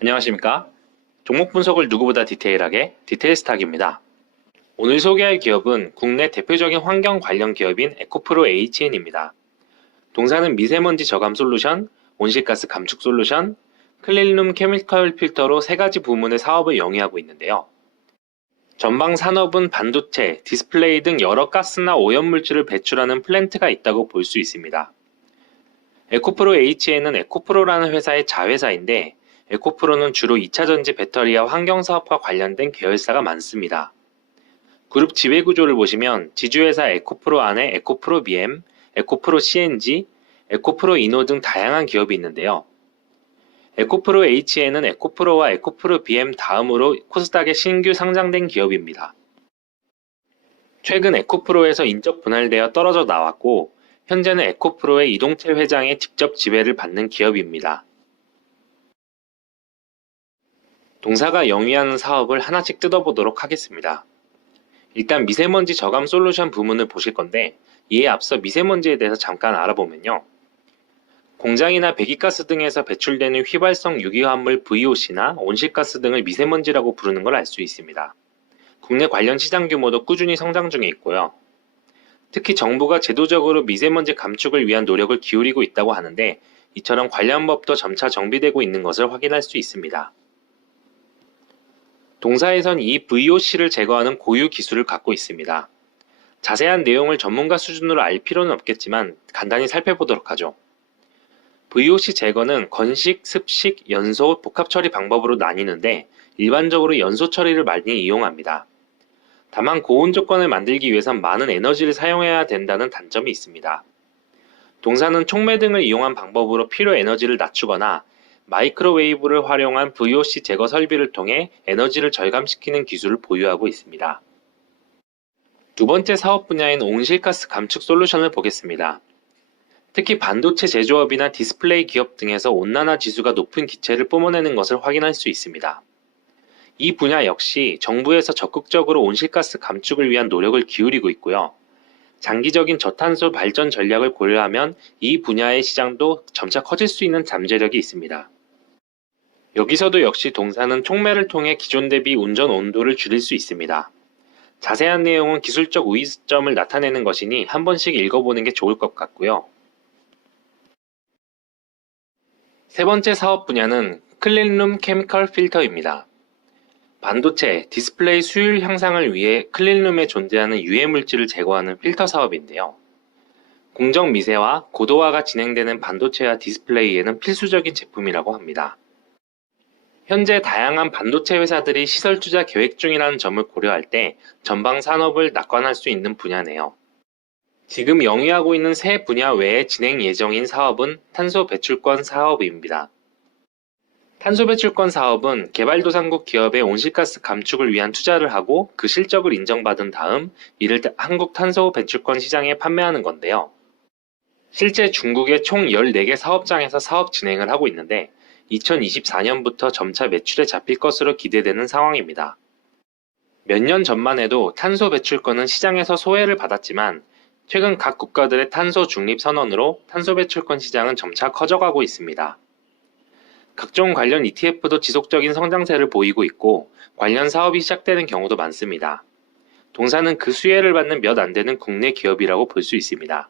안녕하십니까? 종목 분석을 누구보다 디테일하게 디테일스탁입니다. 오늘 소개할 기업은 국내 대표적인 환경 관련 기업인 에코프로 HN입니다. 동사는 미세먼지 저감 솔루션, 온실가스 감축 솔루션, 클린룸 케미컬 필터로 세 가지 부문의 사업을 영위하고 있는데요. 전방 산업은 반도체, 디스플레이 등 여러 가스나 오염물질을 배출하는 플랜트가 있다고 볼 수 있습니다. 에코프로 HN은 에코프로라는 회사의 자회사인데 에코프로는 주로 2차전지 배터리와 환경사업과 관련된 계열사가 많습니다. 그룹 지배구조를 보시면 지주회사 에코프로 안에 에코프로 BM, 에코프로 CNG, 에코프로 이노 등 다양한 기업이 있는데요. 에코프로 HN은 에코프로와 에코프로 BM 다음으로 코스닥에 신규 상장된 기업입니다. 최근 에코프로에서 인적 분할되어 떨어져 나왔고 현재는 에코프로의 이동채 회장의 직접 지배를 받는 기업입니다. 동사가 영위하는 사업을 하나씩 뜯어보도록 하겠습니다. 일단 미세먼지 저감 솔루션 부문을 보실 건데 이에 앞서 미세먼지에 대해서 잠깐 알아보면요. 공장이나 배기가스 등에서 배출되는 휘발성 유기화합물 VOC나 온실가스 등을 미세먼지라고 부르는 걸 알 수 있습니다. 국내 관련 시장 규모도 꾸준히 성장 중에 있고요. 특히 정부가 제도적으로 미세먼지 감축을 위한 노력을 기울이고 있다고 하는데 이처럼 관련 법도 점차 정비되고 있는 것을 확인할 수 있습니다. 동사에선 이 VOC를 제거하는 고유 기술을 갖고 있습니다. 자세한 내용을 전문가 수준으로 알 필요는 없겠지만 간단히 살펴보도록 하죠. VOC 제거는 건식, 습식, 연소, 복합 처리 방법으로 나뉘는데 일반적으로 연소 처리를 많이 이용합니다. 다만 고온 조건을 만들기 위해선 많은 에너지를 사용해야 된다는 단점이 있습니다. 동사는 촉매 등을 이용한 방법으로 필요 에너지를 낮추거나 마이크로웨이브를 활용한 VOC 제거 설비를 통해 에너지를 절감시키는 기술을 보유하고 있습니다. 두 번째 사업 분야인 온실가스 감축 솔루션을 보겠습니다. 특히 반도체 제조업이나 디스플레이 기업 등에서 온난화 지수가 높은 기체를 뿜어내는 것을 확인할 수 있습니다. 이 분야 역시 정부에서 적극적으로 온실가스 감축을 위한 노력을 기울이고 있고요. 장기적인 저탄소 발전 전략을 고려하면 이 분야의 시장도 점차 커질 수 있는 잠재력이 있습니다. 여기서도 역시 동사는 촉매를 통해 기존 대비 운전 온도를 줄일 수 있습니다. 자세한 내용은 기술적 우위점을 나타내는 것이니 한 번씩 읽어보는 게 좋을 것 같고요. 세 번째 사업 분야는 클린룸 케미컬 필터입니다. 반도체, 디스플레이 수율 향상을 위해 클린룸에 존재하는 유해 물질을 제거하는 필터 사업인데요. 공정 미세화, 고도화가 진행되는 반도체와 디스플레이에는 필수적인 제품이라고 합니다. 현재 다양한 반도체 회사들이 시설 투자 계획 중이라는 점을 고려할 때 전방 산업을 낙관할 수 있는 분야네요. 지금 영위하고 있는 세 분야 외에 진행 예정인 사업은 탄소 배출권 사업입니다. 탄소 배출권 사업은 개발도상국 기업의 온실가스 감축을 위한 투자를 하고 그 실적을 인정받은 다음 이를 한국 탄소 배출권 시장에 판매하는 건데요. 실제 중국의 총 14개 사업장에서 사업 진행을 하고 있는데 2024년부터 점차 매출에 잡힐 것으로 기대되는 상황입니다. 몇 년 전만 해도 탄소 배출권은 시장에서 소외를 받았지만 최근 각 국가들의 탄소 중립 선언으로 탄소 배출권 시장은 점차 커져가고 있습니다. 각종 관련 ETF도 지속적인 성장세를 보이고 있고 관련 사업이 시작되는 경우도 많습니다. 동사는 그 수혜를 받는 몇 안 되는 국내 기업이라고 볼 수 있습니다.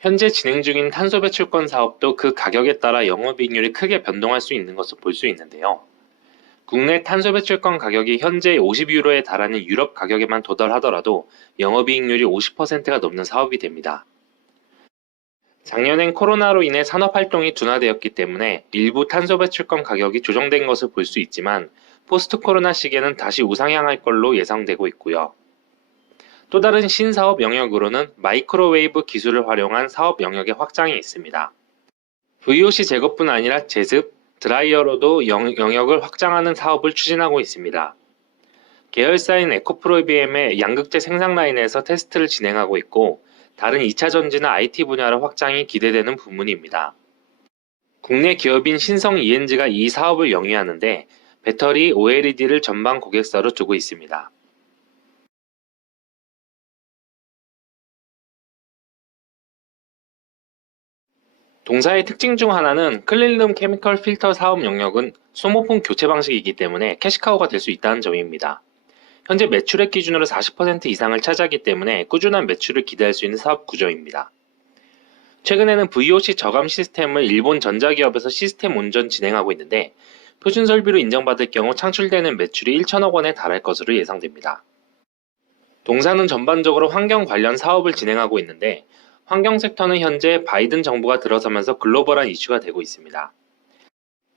현재 진행 중인 탄소 배출권 사업도 그 가격에 따라 영업이익률이 크게 변동할 수 있는 것을 볼 수 있는데요. 국내 탄소 배출권 가격이 현재 50유로에 달하는 유럽 가격에만 도달하더라도 영업이익률이 50%가 넘는 사업이 됩니다. 작년엔 코로나로 인해 산업활동이 둔화되었기 때문에 일부 탄소 배출권 가격이 조정된 것을 볼 수 있지만 포스트 코로나 시기에는 다시 우상향할 걸로 예상되고 있고요. 또 다른 신사업 영역으로는 마이크로웨이브 기술을 활용한 사업 영역의 확장이 있습니다. VOC 제거뿐 아니라 제습, 드라이어로도 영역을 확장하는 사업을 추진하고 있습니다. 계열사인 에코프로비엠의 양극재 생산 라인에서 테스트를 진행하고 있고 다른 2차 전지나 IT 분야로 확장이 기대되는 부문입니다. 국내 기업인 신성 ENG가 이 사업을 영위하는데 배터리, OLED를 전방 고객사로 두고 있습니다. 동사의 특징 중 하나는 클린룸 케미컬 필터 사업 영역은 소모품 교체 방식이기 때문에 캐시카우가 될 수 있다는 점입니다. 현재 매출액 기준으로 40% 이상을 차지하기 때문에 꾸준한 매출을 기대할 수 있는 사업 구조입니다. 최근에는 VOC 저감 시스템을 일본 전자기업에서 시스템 운전 진행하고 있는데 표준 설비로 인정받을 경우 창출되는 매출이 1천억 원에 달할 것으로 예상됩니다. 동사는 전반적으로 환경 관련 사업을 진행하고 있는데 환경 섹터는 현재 바이든 정부가 들어서면서 글로벌한 이슈가 되고 있습니다.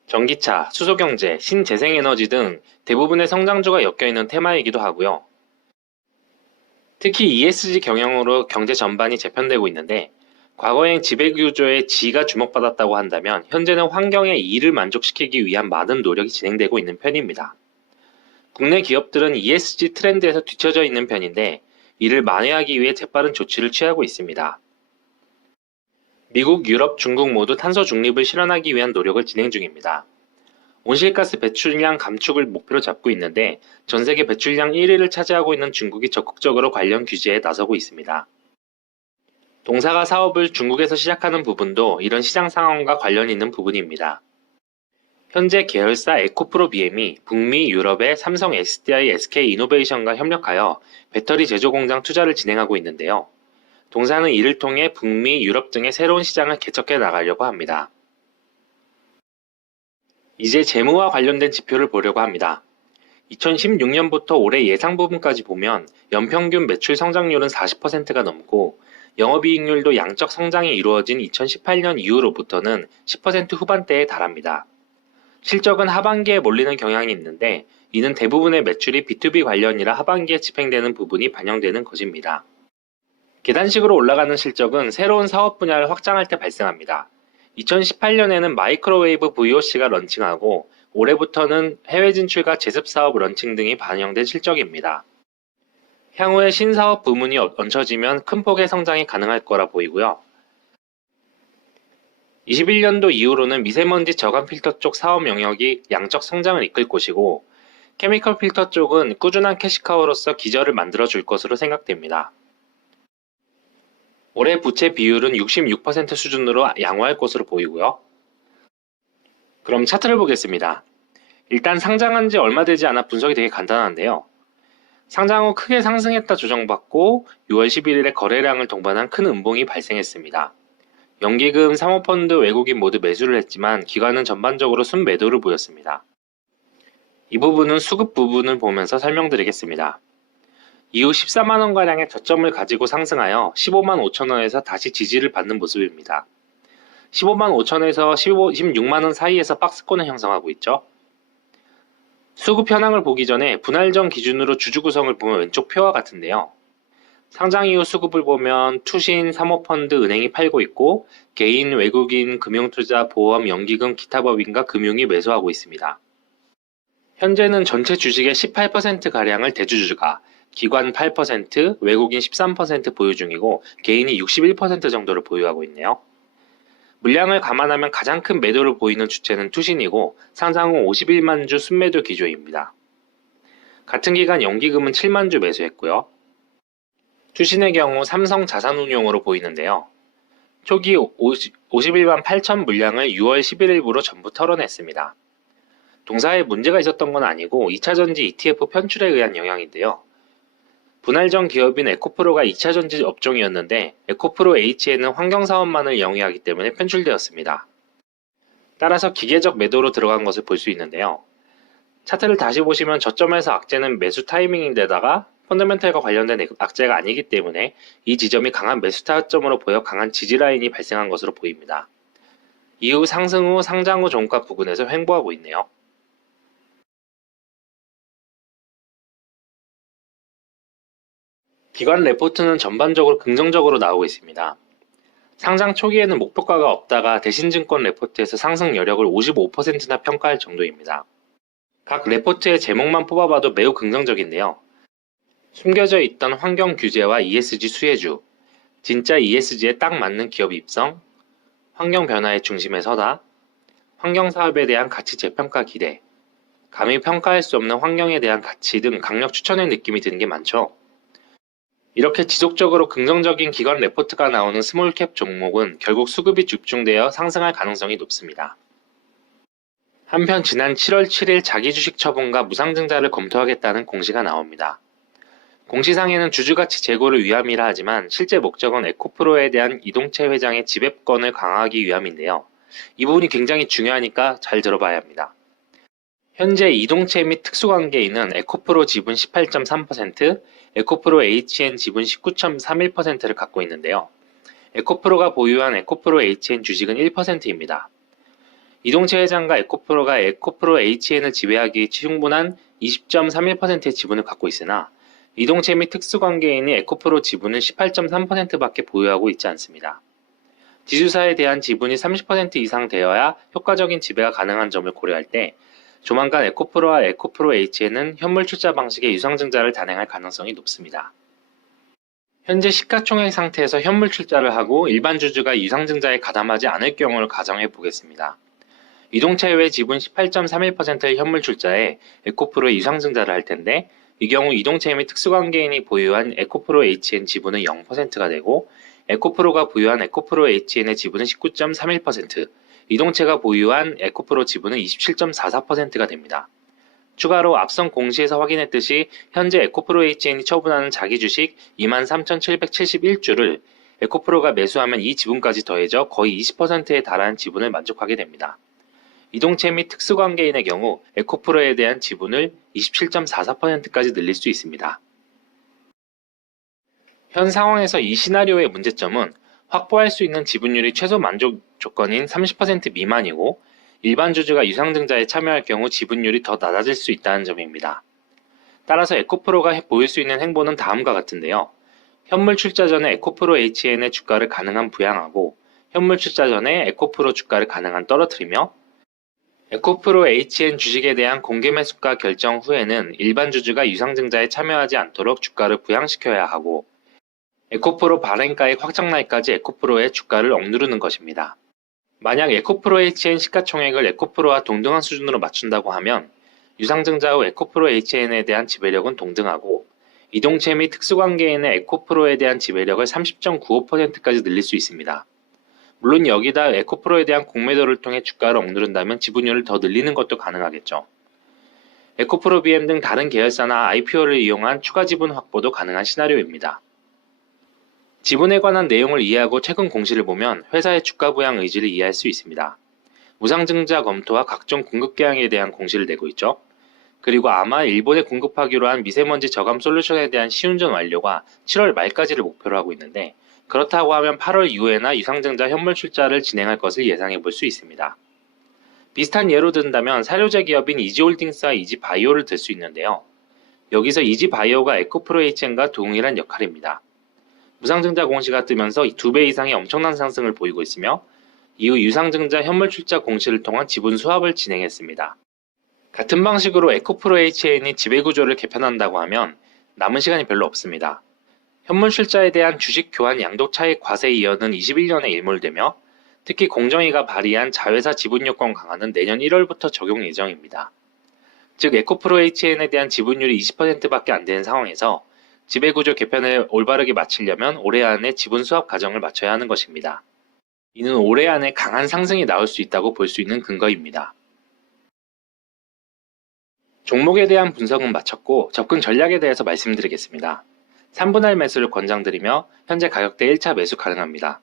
전기차, 수소경제, 신재생에너지 등 대부분의 성장주가 엮여있는 테마이기도 하고요. 특히 ESG 경영으로 경제 전반이 재편되고 있는데 과거엔 지배구조의 G가 주목받았다고 한다면 현재는 환경의 E를 만족시키기 위한 많은 노력이 진행되고 있는 편입니다. 국내 기업들은 ESG 트렌드에서 뒤처져 있는 편인데 이를 만회하기 위해 재빠른 조치를 취하고 있습니다. 미국, 유럽, 중국 모두 탄소 중립을 실현하기 위한 노력을 진행 중입니다. 온실가스 배출량 감축을 목표로 잡고 있는데 전 세계 배출량 1위를 차지하고 있는 중국이 적극적으로 관련 규제에 나서고 있습니다. 동사가 사업을 중국에서 시작하는 부분도 이런 시장 상황과 관련이 있는 부분입니다. 현재 계열사 에코프로 BM이 북미, 유럽의 삼성, SDI, SK이노베이션과 협력하여 배터리 제조 공장 투자를 진행하고 있는데요. 동사는 이를 통해 북미, 유럽 등의 새로운 시장을 개척해 나가려고 합니다. 이제 재무와 관련된 지표를 보려고 합니다. 2016년부터 올해 예상 부분까지 보면 연평균 매출 성장률은 40%가 넘고 영업이익률도 양적 성장이 이루어진 2018년 이후로부터는 10% 후반대에 달합니다. 실적은 하반기에 몰리는 경향이 있는데 이는 대부분의 매출이 B2B 관련이라 하반기에 집행되는 부분이 반영되는 것입니다. 계단식으로 올라가는 실적은 새로운 사업 분야를 확장할 때 발생합니다. 2018년에는 마이크로웨이브 VOC가 런칭하고 올해부터는 해외 진출과 제습 사업 런칭 등이 반영된 실적입니다. 향후에 신사업 부문이 얹혀지면 큰 폭의 성장이 가능할 거라 보이고요. 21년도 이후로는 미세먼지 저감 필터 쪽 사업 영역이 양적 성장을 이끌 것이고 케미컬 필터 쪽은 꾸준한 캐시카우로서 기저를 만들어 줄 것으로 생각됩니다. 올해 부채 비율은 66% 수준으로 양호할 것으로 보이고요. 그럼 차트를 보겠습니다. 일단 상장한 지 얼마 되지 않아 분석이 되게 간단한데요. 상장 후 크게 상승했다 조정받고 6월 11일에 거래량을 동반한 큰 음봉이 발생했습니다. 연기금, 사모펀드, 외국인 모두 매수를 했지만 기관은 전반적으로 순매도를 보였습니다. 이 부분은 수급 부분을 보면서 설명드리겠습니다. 이후 14만원가량의 저점을 가지고 상승하여 15만 5천원에서 다시 지지를 받는 모습입니다. 15만 5천에서 16만원 사이에서 박스권을 형성하고 있죠. 수급 현황을 보기 전에 분할 전 기준으로 주주 구성을 보면 왼쪽 표와 같은데요. 상장 이후 수급을 보면 투신, 사모펀드, 은행이 팔고 있고 개인, 외국인, 금융투자, 보험, 연기금, 기타 법인과 금융이 매수하고 있습니다. 현재는 전체 주식의 18%가량을 대주주가, 기관 8%, 외국인 13% 보유 중이고 개인이 61% 정도를 보유하고 있네요. 물량을 감안하면 가장 큰 매도를 보이는 주체는 투신이고 상장 후 51만 주 순매도 기조입니다. 같은 기간 연기금은 7만 주 매수했고요. 투신의 경우 삼성 자산운용으로 보이는데요. 초기 51만 8천 물량을 6월 11일부로 전부 털어냈습니다. 동사에 문제가 있었던 건 아니고 2차전지 ETF 편출에 의한 영향인데요. 분할전 기업인 에코프로가 2차전지 업종이었는데 에코프로 H에는 환경사업만을 영위하기 때문에 편출되었습니다. 따라서 기계적 매도로 들어간 것을 볼 수 있는데요. 차트를 다시 보시면 저점에서 악재는 매수 타이밍인데다가 펀더멘털과 관련된 악재가 아니기 때문에 이 지점이 강한 매수 타점으로 보여 강한 지지 라인이 발생한 것으로 보입니다. 이후 상승 후 상장 후 종가 부근에서 횡보하고 있네요. 기관 레포트는 전반적으로 긍정적으로 나오고 있습니다. 상장 초기에는 목표가가 없다가 대신증권 레포트에서 상승 여력을 55%나 평가할 정도입니다. 각 레포트의 제목만 뽑아봐도 매우 긍정적인데요. 숨겨져 있던 환경 규제와 ESG 수혜주, 진짜 ESG에 딱 맞는 기업 입성, 환경 변화의 중심에 서다, 환경 사업에 대한 가치 재평가 기대, 감히 평가할 수 없는 환경에 대한 가치 등 강력 추천의 느낌이 드는 게 많죠. 이렇게 지속적으로 긍정적인 기관 레포트가 나오는 스몰캡 종목은 결국 수급이 집중되어 상승할 가능성이 높습니다. 한편 지난 7월 7일 자기주식 처분과 무상증자를 검토하겠다는 공시가 나옵니다. 공시상에는 주주가치 제고를 위함이라 하지만 실제 목적은 에코프로에 대한 이동채 회장의 지배권을 강화하기 위함인데요. 이 부분이 굉장히 중요하니까 잘 들어봐야 합니다. 현재 이동채 및 특수관계인은 에코프로 지분 18.3%, 에코프로 HN 지분 19.31%를 갖고 있는데요. 에코프로가 보유한 에코프로 HN 주식은 1%입니다. 이동채 회장과 에코프로가 에코프로 HN을 지배하기 충분한 20.31%의 지분을 갖고 있으나 이동채 및 특수관계인이 에코프로 지분을 18.3%밖에 보유하고 있지 않습니다. 지주사에 대한 지분이 30% 이상 되어야 효과적인 지배가 가능한 점을 고려할 때 조만간 에코프로와 에코프로 HN은 현물 출자 방식의 유상증자를 단행할 가능성이 높습니다. 현재 시가총액 상태에서 현물 출자를 하고 일반 주주가 유상증자에 가담하지 않을 경우를 가정해 보겠습니다. 이동채 외 지분 18.31%의 현물 출자에 에코프로의 유상증자를 할 텐데 이 경우 이동채 및 특수관계인이 보유한 에코프로 HN 지분은 0%가 되고 에코프로가 보유한 에코프로 HN의 지분은 19.31%, 이동채가 보유한 에코프로 지분은 27.44%가 됩니다. 추가로 앞선 공시에서 확인했듯이 현재 에코프로 HN이 처분하는 자기주식 23,771주를 에코프로가 매수하면 이 지분까지 더해져 거의 20%에 달하는 지분을 만족하게 됩니다. 이동채 및 특수관계인의 경우 에코프로에 대한 지분을 27.44%까지 늘릴 수 있습니다. 현 상황에서 이 시나리오의 문제점은 확보할 수 있는 지분율이 최소 만족 조건인 30% 미만이고 일반 주주가 유상증자에 참여할 경우 지분율이 더 낮아질 수 있다는 점입니다. 따라서 에코프로가 보일 수 있는 행보는 다음과 같은데요. 현물 출자 전에 에코프로 HN의 주가를 가능한 부양하고 현물 출자 전에 에코프로 주가를 가능한 떨어뜨리며 에코프로 HN 주식에 대한 공개 매수가 결정 후에는 일반 주주가 유상증자에 참여하지 않도록 주가를 부양시켜야 하고 에코프로 발행가액 확정 날까지 에코프로의 주가를 억누르는 것입니다. 만약 에코프로 HN 시가총액을 에코프로와 동등한 수준으로 맞춘다고 하면 유상증자 후 에코프로 HN에 대한 지배력은 동등하고 이동채 및 특수관계인의 에코프로에 대한 지배력을 30.95%까지 늘릴 수 있습니다. 물론 여기다 에코프로에 대한 공매도를 통해 주가를 억누른다면 지분율을 더 늘리는 것도 가능하겠죠. 에코프로 BM 등 다른 계열사나 IPO를 이용한 추가 지분 확보도 가능한 시나리오입니다. 지분에 관한 내용을 이해하고 최근 공시를 보면 회사의 주가 부양 의지를 이해할 수 있습니다. 무상증자 검토와 각종 공급 계약에 대한 공시를 내고 있죠. 그리고 아마 일본에 공급하기로 한 미세먼지 저감 솔루션에 대한 시운전 완료가 7월 말까지를 목표로 하고 있는데 그렇다고 하면 8월 이후에나 유상증자 현물 출자를 진행할 것을 예상해 볼 수 있습니다. 비슷한 예로 든다면 사료제 기업인 이지홀딩스와 이지바이오를 들 수 있는데요. 여기서 이지바이오가 에코프로 HN과 동일한 역할입니다. 무상증자 공시가 뜨면서 2배 이상의 엄청난 상승을 보이고 있으며 이후 유상증자 현물 출자 공시를 통한 지분 수합을 진행했습니다. 같은 방식으로 에코프로 HN이 지배구조를 개편한다고 하면 남은 시간이 별로 없습니다. 현물 출자에 대한 주식 교환 양도 차익 과세 이연은 21년에 일몰되며 특히 공정위가 발의한 자회사 지분 요건 강화는 내년 1월부터 적용 예정입니다. 즉 에코프로 HN에 대한 지분율이 20%밖에 안 되는 상황에서 지배구조 개편을 올바르게 마치려면 올해 안에 지분 수합 과정을 마쳐야 하는 것입니다. 이는 올해 안에 강한 상승이 나올 수 있다고 볼 수 있는 근거입니다. 종목에 대한 분석은 마쳤고 접근 전략에 대해서 말씀드리겠습니다. 3분할 매수를 권장드리며 현재 가격대 1차 매수 가능합니다.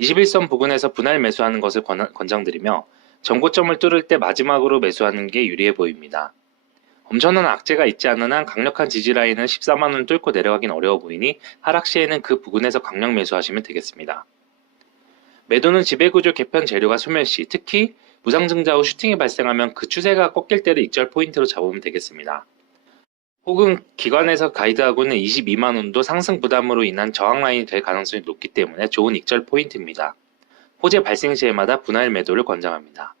21선 부근에서 분할 매수하는 것을 권장드리며 정고점을 뚫을 때 마지막으로 매수하는 게 유리해 보입니다. 엄청난 악재가 있지 않는 한 강력한 지지라인을 14만원 뚫고 내려가긴 어려워 보이니 하락 시에는 그 부근에서 강력 매수하시면 되겠습니다. 매도는 지배구조 개편 재료가 소멸시, 특히 무상증자 후 슈팅이 발생하면 그 추세가 꺾일 때를 익절 포인트로 잡으면 되겠습니다. 혹은 기관에서 가이드하고 있는 22만원도 상승 부담으로 인한 저항 라인이 될 가능성이 높기 때문에 좋은 익절 포인트입니다. 호재 발생 시에마다 분할 매도를 권장합니다.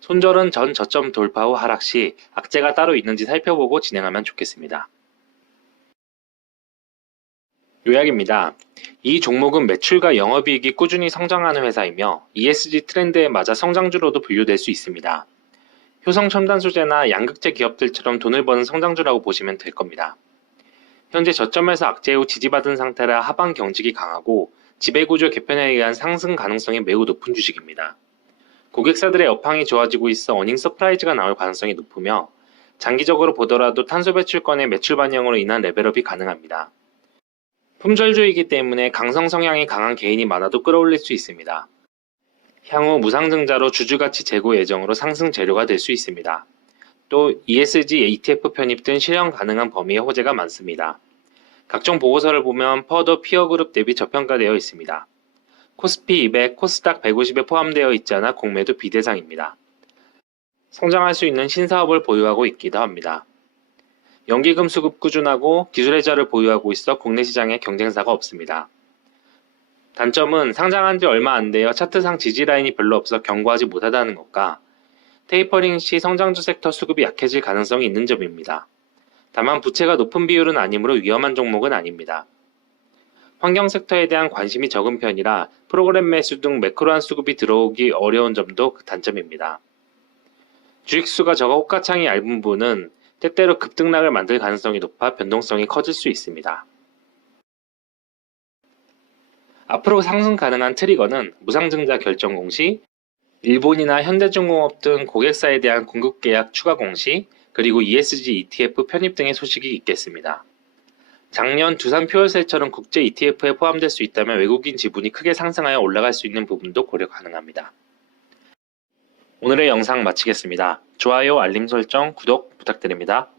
손절은 전 저점 돌파 후 하락 시 악재가 따로 있는지 살펴보고 진행하면 좋겠습니다. 요약입니다. 이 종목은 매출과 영업이익이 꾸준히 성장하는 회사이며 ESG 트렌드에 맞아 성장주로도 분류될 수 있습니다. 효성 첨단 소재나 양극재 기업들처럼 돈을 버는 성장주라고 보시면 될 겁니다. 현재 저점에서 악재 후 지지받은 상태라 하방 경직이 강하고 지배구조 개편에 의한 상승 가능성이 매우 높은 주식입니다. 고객사들의 업황이 좋아지고 있어 어닝 서프라이즈가 나올 가능성이 높으며 장기적으로 보더라도 탄소 배출권의 매출 반영으로 인한 레벨업이 가능합니다. 품절주이기 때문에 강성 성향이 강한 개인이 많아도 끌어올릴 수 있습니다. 향후 무상증자로 주주가치 제고 예정으로 상승 재료가 될 수 있습니다. 또 ESG ETF 편입 등 실현 가능한 범위의 호재가 많습니다. 각종 보고서를 보면 퍼더 피어그룹 대비 저평가되어 있습니다. 코스피 200, 코스닥 150에 포함되어 있지 않아 공매도 비대상입니다. 성장할 수 있는 신사업을 보유하고 있기도 합니다. 연기금 수급 꾸준하고 기술해자를 보유하고 있어 국내 시장에 경쟁사가 없습니다. 단점은 상장한 지 얼마 안 되어 차트상 지지 라인이 별로 없어 견고하지 못하다는 것과 테이퍼링 시 성장주 섹터 수급이 약해질 가능성이 있는 점입니다. 다만 부채가 높은 비율은 아니므로 위험한 종목은 아닙니다. 환경 섹터에 대한 관심이 적은 편이라 프로그램 매수 등 매크로한 수급이 들어오기 어려운 점도 단점입니다. 주식수가 적어 호가창이 얇은 분은 때때로 급등락을 만들 가능성이 높아 변동성이 커질 수 있습니다. 앞으로 상승 가능한 트리거는 무상증자 결정 공시, 일본이나 현대중공업 등 고객사에 대한 공급 계약 추가 공시, 그리고 ESG ETF 편입 등의 소식이 있겠습니다. 작년 두산 퓨얼셀처럼 국제 ETF에 포함될 수 있다면 외국인 지분이 크게 상승하여 올라갈 수 있는 부분도 고려 가능합니다. 오늘의 영상 마치겠습니다. 좋아요, 알림 설정, 구독 부탁드립니다.